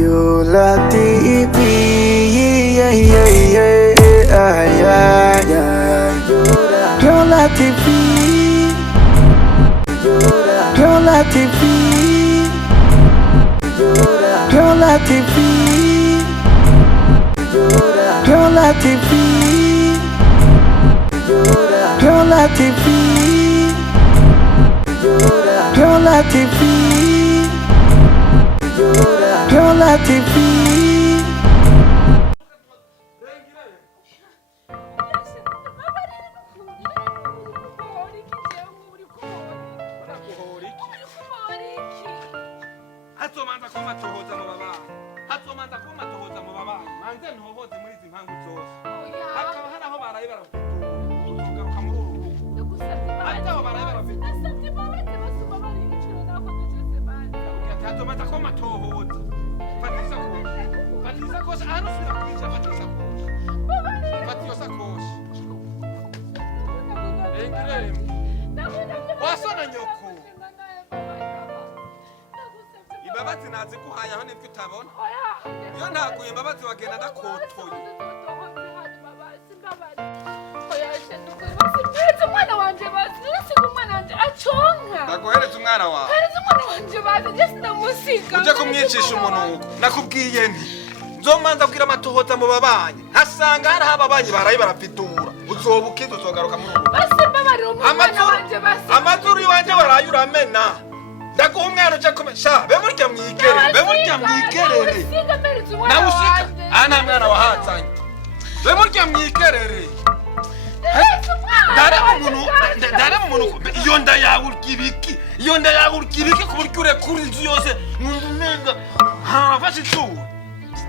Yola TV, yeah, yeah, yeah, yeah, yeah. Yola TV, Yola TV, Yola TV, Yola TV, Yola TV, Yola TV, Yola TV. Hatomanza koma tohoza mu baba. Hatomanza koma tohoza mu baba. Manze ntohoze muri izi mpangu zose. Hakaba haraho baraye baravuga mu rugo. Hataho baraye baravuga. Hatomanza koma tohoza. Fatisa ko. Fatisa ko hano sura kwija fatisa ko. Fatisa ko. Engire. Wasona nyoko. Imbabazi nazi kuhaya aho nibyo utabona. Iyo ntaguye imbabazi wagenda ndakotoye. Umwana wanje basi umwana wanje aconka. Ndagohereza umwana wawe. Hereza umwana wanje basi just ndamusiga. Uje kumwicisha umunuko. Nakubwiye nti nzomanza kugira amatohoza mu babanyi. Hasanga hari ababanyi barayi barafitura. Uzobukiza uzogaruka mu rugo. Basi mbabari umwana wanje basi. Amazuru iwanje warayi uramena. Ndaguha umwana uje kumesha. Be murya mwigerere. Be murya mwigerere. Nawusika. Ana mwana wahatsanye. Be murya mwigerere. Dare umuntu iyo nda yawe urkibiki iyo nda yawe urkibiki kuburyo urekura inzu yose numva hafashe icumu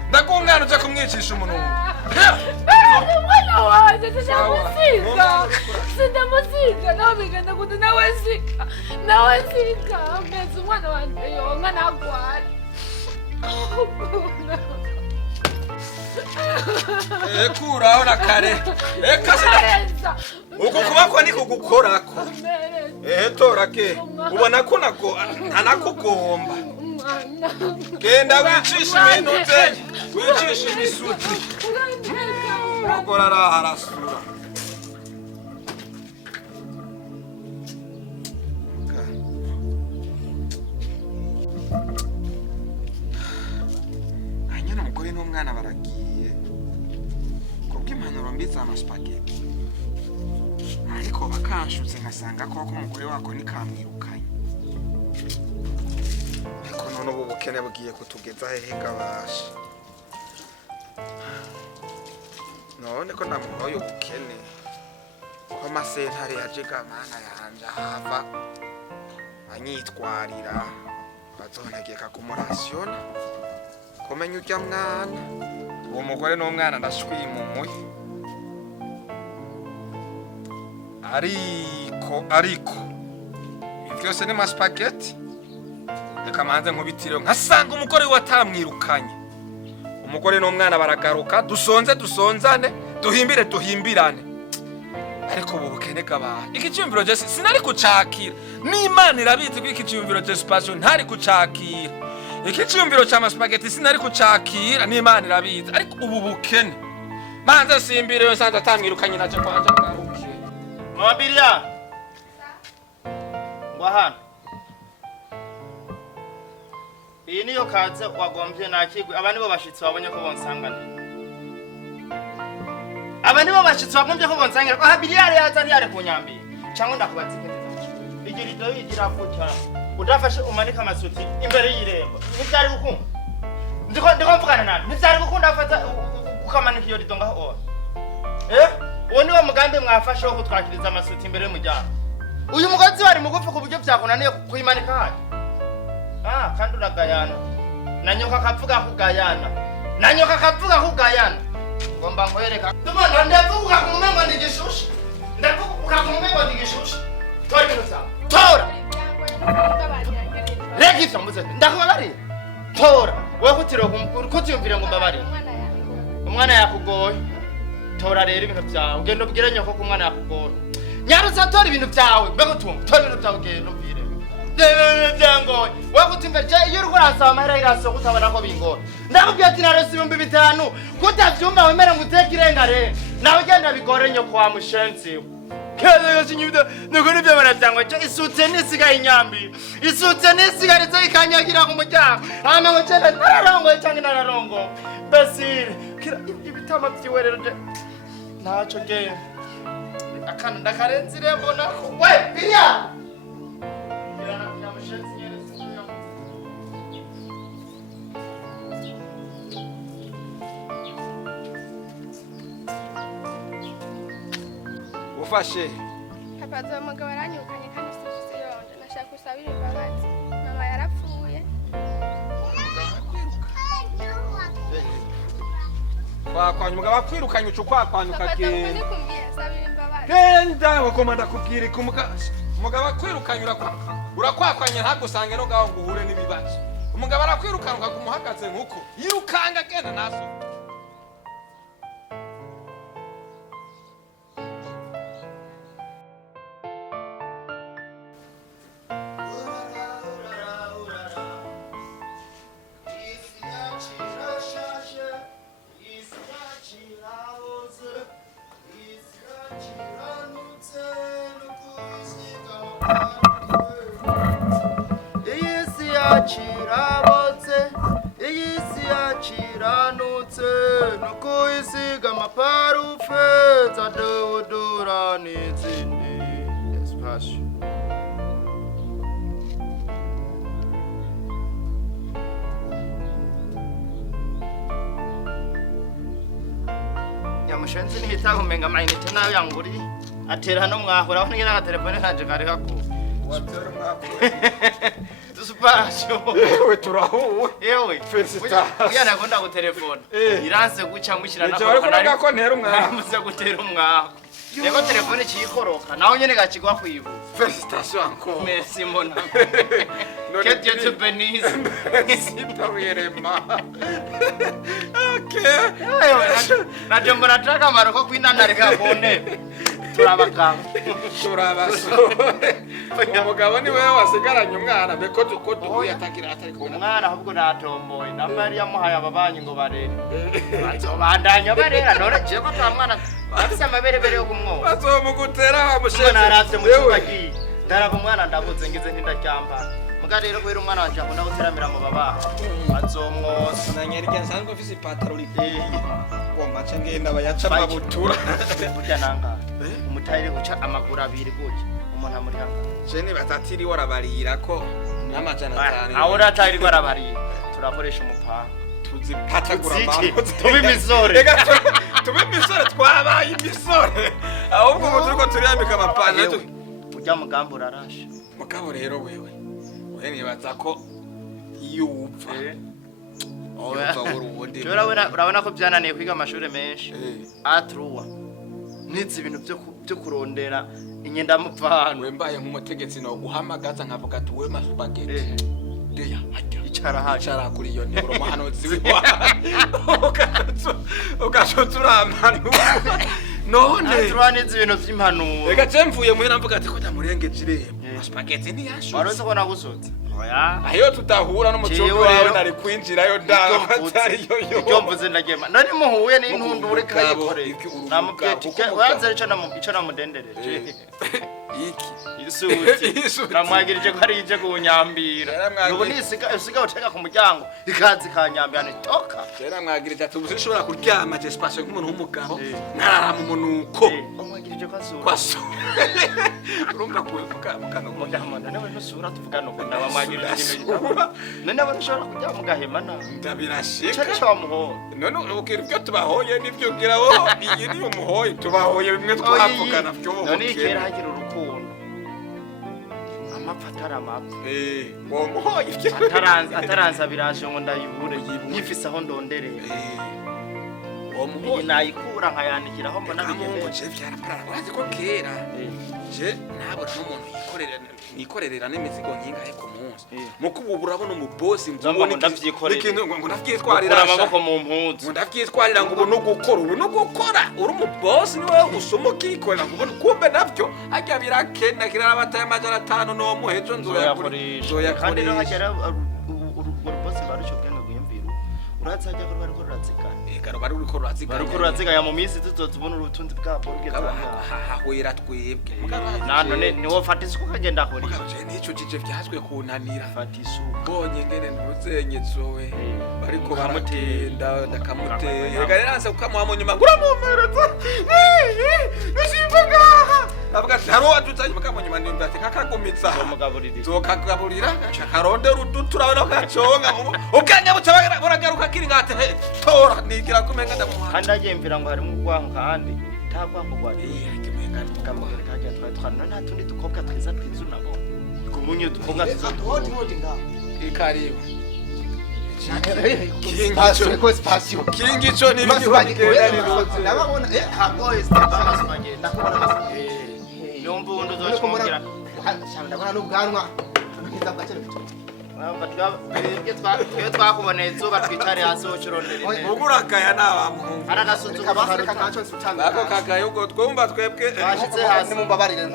ndakungana uje kumwicisha umuntu umwana wanje sindamusiga nawe bigenda kuti nawe sika mbese umwana wanje yonka nagwara kuraho na kare kasida uko kubako niko gukorako torake ubona ko nako ntanakugomba genda wicisha ibintu bye wicisha ibisuti ukora araharasura anyana umugore n'umwana baragiye kubw'impanuro mbi z'amaspaghetti ariko bakanshutse ngasanga ko umugore wako nikamwirukanye ariko none ubu bukene bugiye kutugeza hehe gabasha none ko namuhoye ubukene ko amasentare yaje gamana yanje hava anyitwarira bazontegeka kumurasiona komenya ujya mwana uwo mugore n'umwana ndashwimumuye ariko byose ni maspaghetti reka manze nkubitire nkasanga umugore watamwirukanye umugore n'umwana baragaruka dusonzane duhimbirane ariko ubu bukene gaba ikicyumviro je sinari kucakira n'Imana irabizi ko ikicyumviro je passion ntari kucakira ikicyumviro cha maspaghetti sinari kucakira n'Imana irabizi ariko ubu bukene manze simbire yo sanza tamwirukanye naje kwanje ngaruke Mabilia Ngwahana iyi niyo kaze wagombye nakigwe aba nibo bashitsi babonye ko bonsangana aba nibo bashitsi bagombye ko bonsangana ko habilia yazari yare kunyambi cyangwa ndakubatse kete igiri do yigira futa udafashe umanika amasuti imbere y'irembo ntibyari gukunda ndiko mvugana nani ntibyari gukunda afata ukamanika iyo rido ngaho uwo niwo mugambi mwafashe wo kutwakiriza amasuti imbere y'umujyana uyu mugozi wari mugufi ku buryo byakunaniye kuyimanika hayi kandi uragayana nanyoka akavuga kugayana ngomba nkwereka tubona ndavuga kumumengwa ndigishusha tora ibintu byawe tora reka ivyo mbuze ndakubabariye tora wewe kutiyumvire ngo mbabarire umwana yakugoye tora rero ibintu byawe ugenda ubwire nyoko ko umwana yakugoye nyaruza tora ibintu byawe mbego tumva tora ibintu byawe ugenda ubwire byangoye wagutimba je iyo uriko urasaba amahera y'irasiyo kutabona ko bingora ndakubwiye ati narose 5,000 kutavyumva wemera ngo uteke irengarenga nawe genda bigore nyoko wa mushenzi keza kinyibida nuko nibyo baravyangwa je isutse nisigaye inyambi isutse nisigarize ikanyagira ku muryango hama ngo cyane nararongoye cyangwa nararongo basire kira ibitama vyiwerero je naco je akana ndakarenze irembo nako we biriya ufashe papa zo mugabo aranyukanye kandi sifise yonje nashaka gusabira imbabazi mama yarapfuye kwakwanya umugabo akwirukanye uca ukwakwanya papa zo ukagenda kumbwira sabira imbabazi genda wakomanda kubwira umugabo akwirukanye urakwakwanya ntagusange no ngaho ngo uhure n'ibibazo umugabo arakwirukana ukaguma uhagaze nk'uko yirukanga agenda naso Chirabotse iyisi yachiranutse nuko isiga amaparufe zadodora n'izindi espacio yamushenzi nihita kumenga mainite nayo yanguri atera no mwahura aho ngira telefone kanje kare kako watera mwako Spasho. Ewe turahuwe. Ewe. Felicita. Uya nakonda ku telefone. Iranse guca ngushirana ko. Nje bari ko ntera umwaka. Muze gutera umwaka. Yego telefone cikoroka. Naho nyene gakigwa kwibu. Félicitations encore. Merci mon ami. Que Dieu te bénisse. Merci vraiment. OK. Naje mbona taka maroko kwinanarika kone. Turabaso. Umugabo ni wewe wasigaranye umwana beko ko yatagira atari ko umwana ahubwo natomboye nambari yamuhaye ababanyi ngo barere. Bazobandanya barera none je ko tamwana afise amaberebere yo kumwoba. Bazomugutera bamushenze. Naravye mu cyubagi. Daraba umwana ndabuze ngize ntindacyamba. Muga rero kwera umwana wanje akunda guteramira mu baba. Bazomwosa. Nanyerike nsanzwe ofisi pataro ri. Macha ngenda bayaca mabutura. Burya nanga. Umutayire guca amaguru abiri gutya. Umuntu amuri hanga. Jeni batatiri warabarira ko n'amajana 5. Ahora tayiri warabarira. Turakoresha umupanga. Tuzipatagura amaboko. Tubimisore. Tubimisore twabaye imisore. Ahubwo ubu turiko turiyambika amapana. Urya mugambo urarasha. Mugabo rero wewe. Wewe nibaza ko iyo upfa. Urabona ko byananiye kwiga amashuri menshi atruwa nizi ibintu byo kurondera inyenda mupfano wembaye nk'umutegetsi no guhamagaza nkavuga ati we masupageti deya hajya icara kuri iyo ntero muhanuzi wiwa ugacoturamanu none atruwa nizi ibintu by'impanuro reka cemvuye muhera mvuga ati ko ndamurengeje irembo masupageti ntiyashutse waronse ko nagusutse oya ayo tutahura no mucumbi wawe nari kwinjirayo ndabatariyo yo icyo mvuze ndagema nari muhuye n'intundure kayikore namubwetike wanze ico namudendereje iki isuti namwagirije ko ari ije kunyambira nuko nisiga uteka ku muryango ikazi kanyambira nitoka cyera mwagirije ati ubuze ushobora kuryama je space nk'umuntu w'umugabo narara mu munuko amwagirije kwaso urumva ko mukano mudamana nawe nusura tuvugana uko ndabamwagirije none abo nshobora kujya mu gahema na ndabirashika cyo muho none ukira ibyo tubahoye nibyo ugira wo iyi ni umuhoye tubahoye bimwe twapfukana byo none ikera hagira urukundo amapfatara amapfa wo muhoye ataranza biraje ngo ndayibure yifise aho ndondereye iyi nayikura nkayanikiraho mbona Kamungu bigende je vyaraparara urazi ko kera je nabona n'umuntu yikorerera n'imizigo nyingahe ku munsi muko ubu urabona umubosi Ngo ndavyikorera. ngo ndavyitwarira amaboko mu mpuzu ngo ndavyitwarira ngo ubu no gukora uri umubosi niwe usoma ukikorera ngo ubone kumbe navyo harya birakenda kirara bataye amajana 5 no muhejo nzoyakoresha kandi no hagera urubosi baruco bwenge bwiyumvira urazi hajya ko bariko rurazikana Ega bari uriko ruraziganya bariko ruraziganya mu minsi tuzobona urutunzi bwabo rugeze hahwera twebwe none niwo fata isuku kagenda akoresha je nico jije vyazwe kunanira fata isuku bonye ngene ntuzenyezowe bariko baramutenda ndakamuteye ega rero nse kukamuha nyuma nguramumereza nishimbaga avuga ati haro atutanye mukamuha nyuma ndimba ati kakagumitsa zokagaburira chakarondera uduturabona kachonga ukanya buca baragaruka kiri ngate tora nigira kumenga ndamuha kandi agembira ngo harimo urwango kandi tagwango gwari kimenga kamugere kajya twatwana nta tundi dukobwa twiza twiza unabo kumunye dukobwa twiza hoti nga ikaribu kingicho ni ndababona hagoye yomba undi uzochongera ndabona n'ubwanwa nkiza bwacyo twe twakuboneye izuba twicare hasi ucurondere ugurakaya n'abamuhungu aragasunzu ako kakaye ubwo twumva twebwe twashitse hasi mumbabarire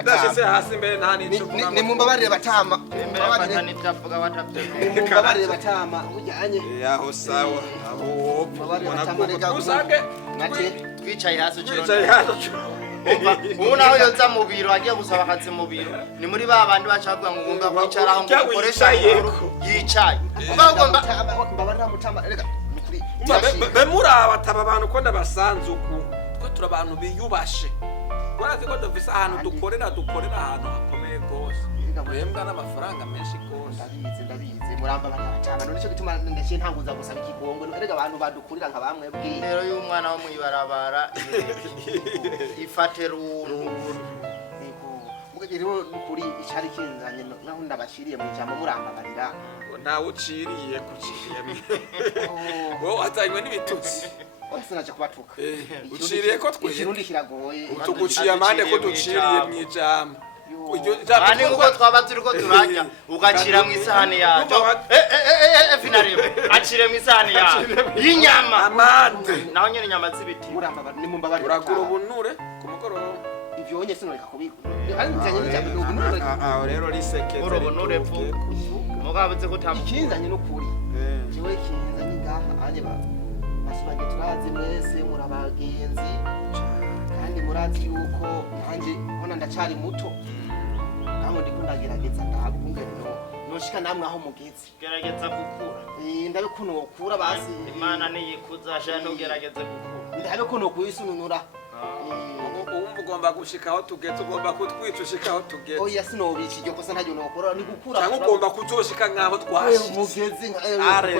udashitse hasi mbere nta nico ni mumbabarire batama imbere y'abana nitavuga batavye mumbabarire batama ujyanye yaho sawa abo Mumbabarire usange twicaye hasi twicaye ucurondere hasi ubu naho yoza mu biro agiye gusaba akazi mu biro ni muri ba bandi bacavuga ngo ugomba kwicaraho ngo ukoresha yicaye ugomba mbabarira mutama rega nukuri bemuraba ataba abantu ko ndabasanze uku twe turi abantu biyubashe urazi ko dufise ahantu dukorera ahantu hakomeye rwose uhembwa n'amafaranga menshi rwose ndabizi muramba batama none cyo gituma ndashye ntanguza gusaba ikigongo rega abantu badukurira nka bamwe bwi rero y'umwana wo mwibarabara ifate runtu rero nukuri icari kinzanye naho ndabashiriye mu ijambo murambabarira ntawe uciriye kuciriyemo wowe watanywe n'ibitutsi wese naje kubatuka uciriye ko twe ikirundi kiragoye utuguciye amande ko duciriye mu ijambo kandi nguko twaba turiko turajya ugacira mu isahani yacu finarebe acire mu isahani yacu y'inyama amande naho nyene inyama z'ibiti murambabarira nimumbabarira uragura ubunure ku mugoroba ivyo wonye sinoreka kubika kandi njanye n'ijambo ubunure aho rero risekeze urubunure pfu mugabuze kutamu ikinzanye n'ukuri jewe kinzanye ngaha anye basubage turazi mwese murabagenzi kandi murazi yuko nanje mbona ndacari muto namwe ndiko ndagerageza ndakungene noshika namwe aho mugeze gerageza gukura ndabe kuno okura basi imana niyikuza asha ntugerageze gukura ndabe kuno kuyisununura uwumva ugomba gushika aho tugeze ugomba kutwica ushika aho tugeze oya sinobica iryo kosa ntaryo nokora ni gukura cyangwa ugomba kuzoshika nk'aho twashitse mugeze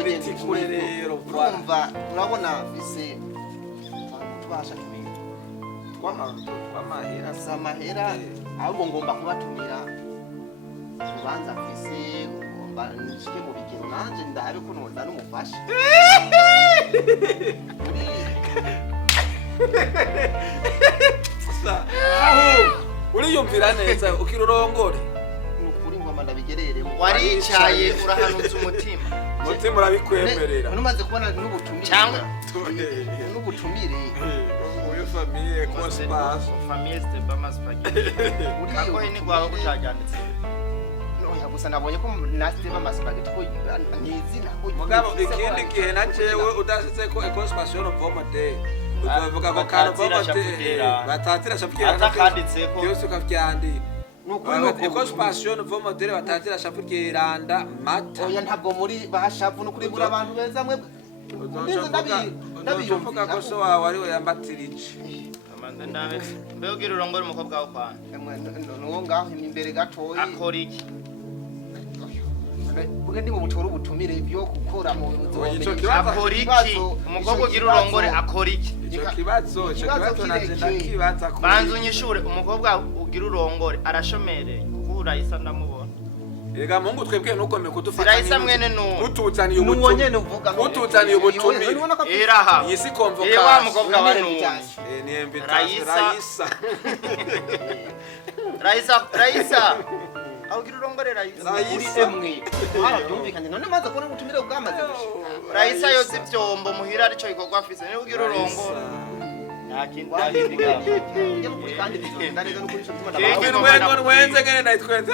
biti kure rero urumva urabona bise tubasha kumenya twamahera samahera ahubwo ngomba kubatumira urubanza mfise ngomba nshike mu bigero nanje ndabe ko noza n'umufasha uriyumvira neza ukirurongore nukuri ngomba ndabigerere waricaye urahanutse umutima umutima urabikwemerera numaze kubona n'ubutumire cyangwa n'ubutumire uyu famille cospas famille steba maspaghetti kako ini gwaho kutajyanitse oya gusa nabonye ko nasitema maspaghetti ko nizina mugabo ikindi gihe na jewe udashitse ko ecospasion vomate uvuga ko kana vomate batatira shapkira atakanditseko byose ukavyandika ecospasion vomate batatira shapkira randa mata oya ntabwo muri bashavu no kuri buri abantu beza mwe ndabivuga ko so wawe ari we yambatirije amande ndabe mbeo girurongora umukobwa wawe kwanda nuwo ngaho imbere gatoyi akora iki buge ndi mu butora ubutumire byo gukora mu akora iki umukobwa ugira urongore akora iki icyo kibazo naje ndakibaza ko banzu nyishure umukobwa ugira urongore arashomereye kuko urayisa ndamubona Ega Mungu twebwe nugombe kudufata. Raisa mwene no. Utuzaniye nuwo ubutumwa. nyene uvuga Utuzaniye ubutumwa. Eraha. Iyi si convocation. Ewa mukobwa wa Ni invitation. Raisa. Augira urongore Raisa. uri emwe haratumvikanye none maze kubona ubutumire ubwamaze Raisa yoze ivyombo muhira arico gikorwa afise niwe ugira urongore. Nakindi kandi bizogenda neza n'ukuri cyo tuma Kingi nwenze ngene ndayitwenze.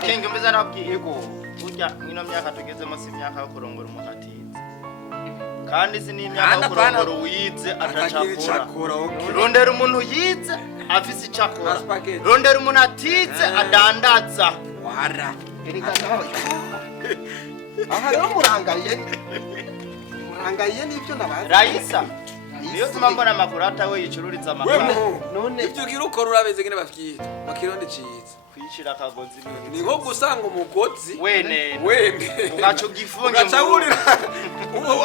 Kingi mbeza arabwiye ko burya mwino myaka tugezemo si imyaka yo kurongora umuntu atize. Kandi si n'imyaka yo kurongora uwize atacakura. Rondera umuntu yize afise icakora. Rondera umuntu atize adandaza. Wara. aha rero murangaye n'ibyo nabazi Raisa niyo tuma mbona amakuru atawe yicururiza amakuru. None ibyo gira ukora urabeze ngene bavyita makironde ciza Kwishira akagozi ni nko gusanga umugozi wene ugaca ugifunge ugacagurira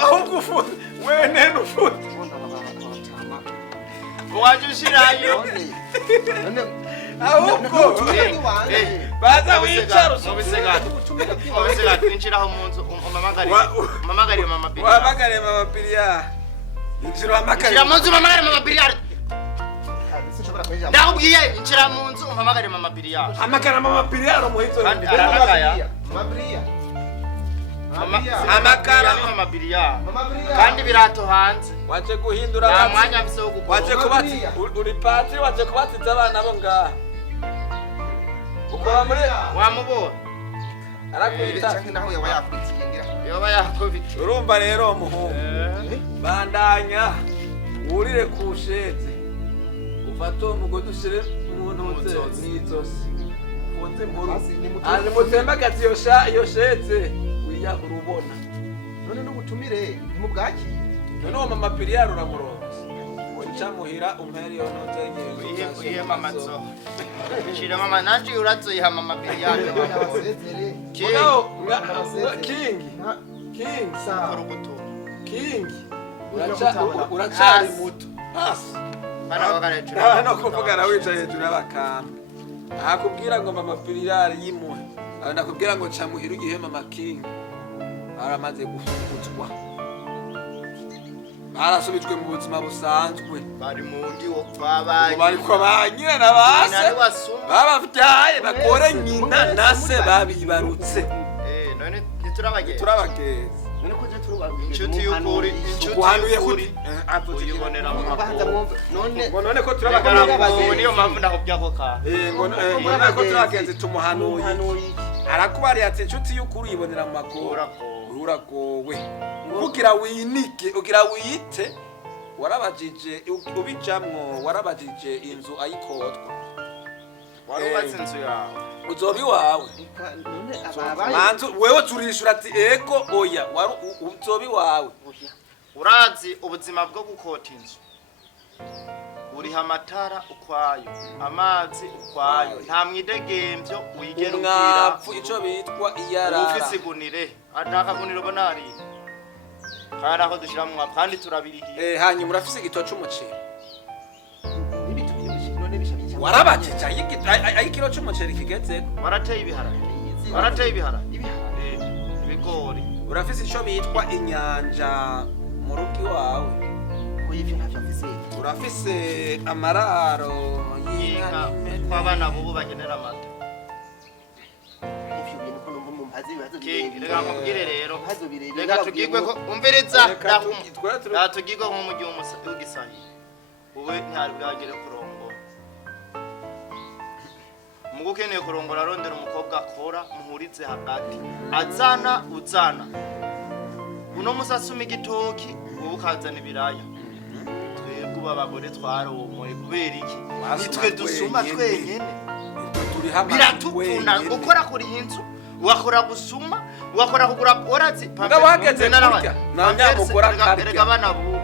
aho gufunga wene nufunga waje ushirayo ahubwo baza wicara ubisega twinjiraho mu nzu umamagariye mama Biria wamagariye mama Biria injira wamagariye mu nzu umamagariye mama Biria ndakubwiye injira mu nzu umamagariye mama Biria amagara mama Biria muhito kandi aranakaya amakara mama Biria kandi birato hanze waje guhindura nta mwanya afise wo gukora waje kubati uri patri waje kubatiza abana bo ngaha ukora muri wamubona arakwita cyangwa naho yaba yakwitingira yoba yakubita urumva rero muhungu bandanya urire kusheze ufate umugozi ushire mu ntuze n'izosi ufunze inkuru ari mutembagazi iyo sheze wiya urubona none n'ubutumire ni mu bwaki none uwo mama Biria ruramuronse ucamuhira umperi yo ntuze iye mama zo shira mama nanje urazoyiha mama Biria King urubuto King uracari muto bana bagarecura no kuvugana wicaye hejuru y'abakamba ahakubwira ngo mama Biria yimuhe nakubwira ngo camuhira igihe mama King aramaze gufunguzwa barasubijwe mu buzima busanzwe bari mu ndiwo babaye bari kwa banyina na base babavyaye bakore nyina nase babibarutse none niturabageze none ko je inshuti y'ukuri guhanuye kuri uyibonera mu makuru none ko turabageze niyo mpamvu ndakubwira ko ka none ko turagenze tumuhanuye arakubariye ati inshuti y'ukuri uyibonera mu makuru uragowe ugira winike ugira wiyite warabajije ubijamwo warabajije inzu ayikotwa warubatse inzu yawe uzobi wawe manzu wewe turishura ati ego oya uzobi wawe urazi ubuzima bwo gukota inzu uriha amatara ukwayo amazi ukwayo nta mwidegemvyo wigera umwavu ico bitwa iyarara ufise igunire atakagunira ubona hari kandi aho dushira mu mwavu kandi turabirihiye hanyuma urafise igito c'umuceri warabajije ayikiro c'umuceri kigezeko warateye ibiharage ibigori urafise ico bitwa inyanja mu rugo iwawe urafise amararo y'inka kw'abana bubu bagenera amata reka nkubwire rero reka tugigwe ko umviriza tugigwe nko mu gihe w'igisahi wowe ntari bwagere kurongora mugo ukeneye kurongora arondera umukobwa akora muhurize hagati azana uzana uno musi asuma igitoki wowe ukazana ibiraya twebwe abagore twaromoye kubera iki nitwe dusuma twenyene biratupfuna gukora kuri inzu wakora gusuma wakora kugura orazi pampers erega abana bubu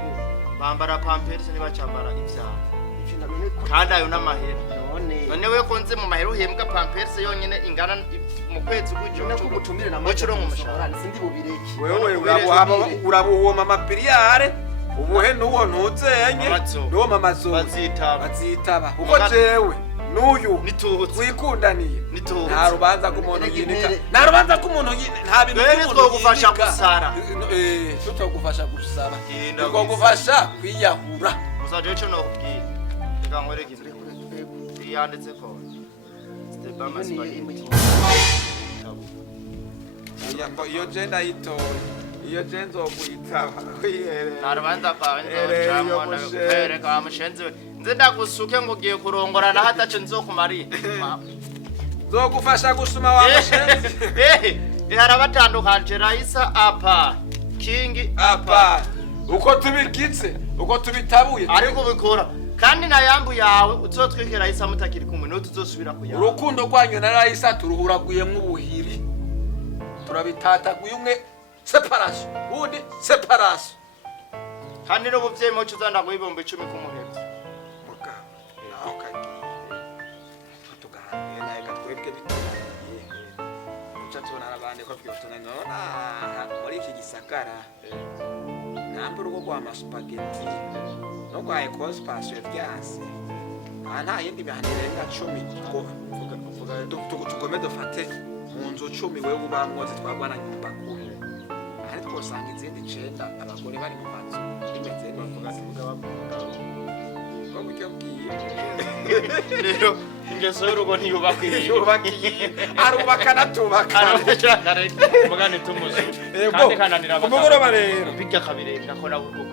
bambara pampers ntibacambara ivyabo kandi ayo n'amahera none we konze mu mahera uhembwa pampers yonyene ingana mu kwezi gutumire na mucuro nk'umushahara sindi bubireki wewe urabuwo mama Biria ubuhe nuwo ntuzenye nuwo mama zo bazitaba uko jewe n'uyu nitutse wikundaniye nitutse nta rubanza k'umuntu yinika nta rubanza k'umuntu nta bintu rero twogufasha gusara tutogufasha gusara twogufasha kwiyahura uzaje ico no kubwira reka nkwereke inzu yanditse ko Stefan Maspaghetti iyo je ndayitoye iyo je nzokuyitaba ntarubanza kwawe nzocamona kwereka wa mushenzi we nze ndagusuke ngo ugiye kurongorana hataco nzokumariye nzogufasha gusuma wa mushenzi harabatandukanje Raisa apa King apa uko tubikitse uko tubitabuye ariko ubikora kandi na yambu yawe uzotwike Raisa mutakiri kumwe no tuzosubira kuyawe urukundo rwanyu na Raisa turuhuraguyemwo ubuhiri turabitataguye umwe separation undi separation kandi no buvyeyi mo cuzanda guhibomba 10 kumuheza muga naho kagiye tuganire naye katwebwe bitaniye uca tubona abandi ko vyotona nona muri iki gisagara nambo rugo rwa Maspaghetti no kwa Ecospace byase nta yindi bihanire nka 10 tugome dufate mu nzu 10 wewe ubamwoze twagwana nyumba kumi ariko twosanga izindi 9 abagore bari mu mazu bimeze neza ko buryo bwiye rero ingeso y'urugo ntiyubakiye arubaka natubaka mugane tumuzi kandi kananira umugoroba rero bijya kabirenga ko nawe urwo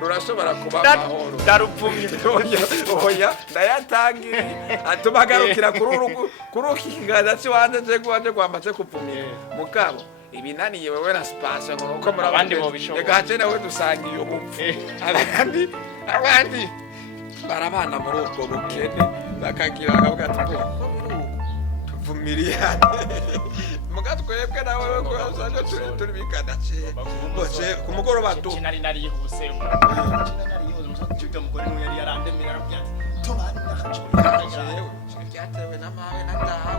rurashobora kuba amahoro darupfumye oya ndayatangire atumagarukira kuri ukingaza ciwanje je kuwanje kwamaze kupfumira mugabo ibinaniye wewe na space ngo uko muri abandi bo bishobora reka hace nawe dusangiye ubupfu abandi barabana muri ubwo bukene bakagira bakavuga ati tuvumiriye mugatwebwe nawe ko azaje turi bikadace boce ku mugoroba tu kinari nari ubusemu kinari umusaza mugore no yari yarandemera arabyatsi tubani ndakacyo cyatewe n'amawe n'adaha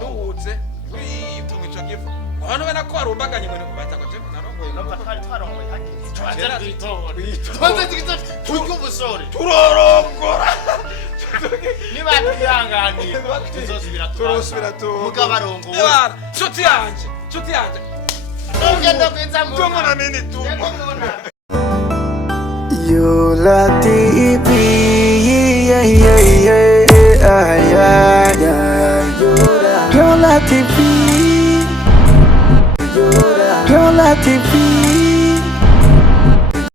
duhutse witumwe ico gifu hano bena ko arumbaganye ngo kubaza ko cyo narongoye no patwari twarongoye hakiri twanze twitobora turyo busore turorongora niba twihanganiye tuzosubira tu mugabarongo nshuti yanje ugenda kwiza mu tumuna nini tumu Yola TV, Yola TV, Yola TV.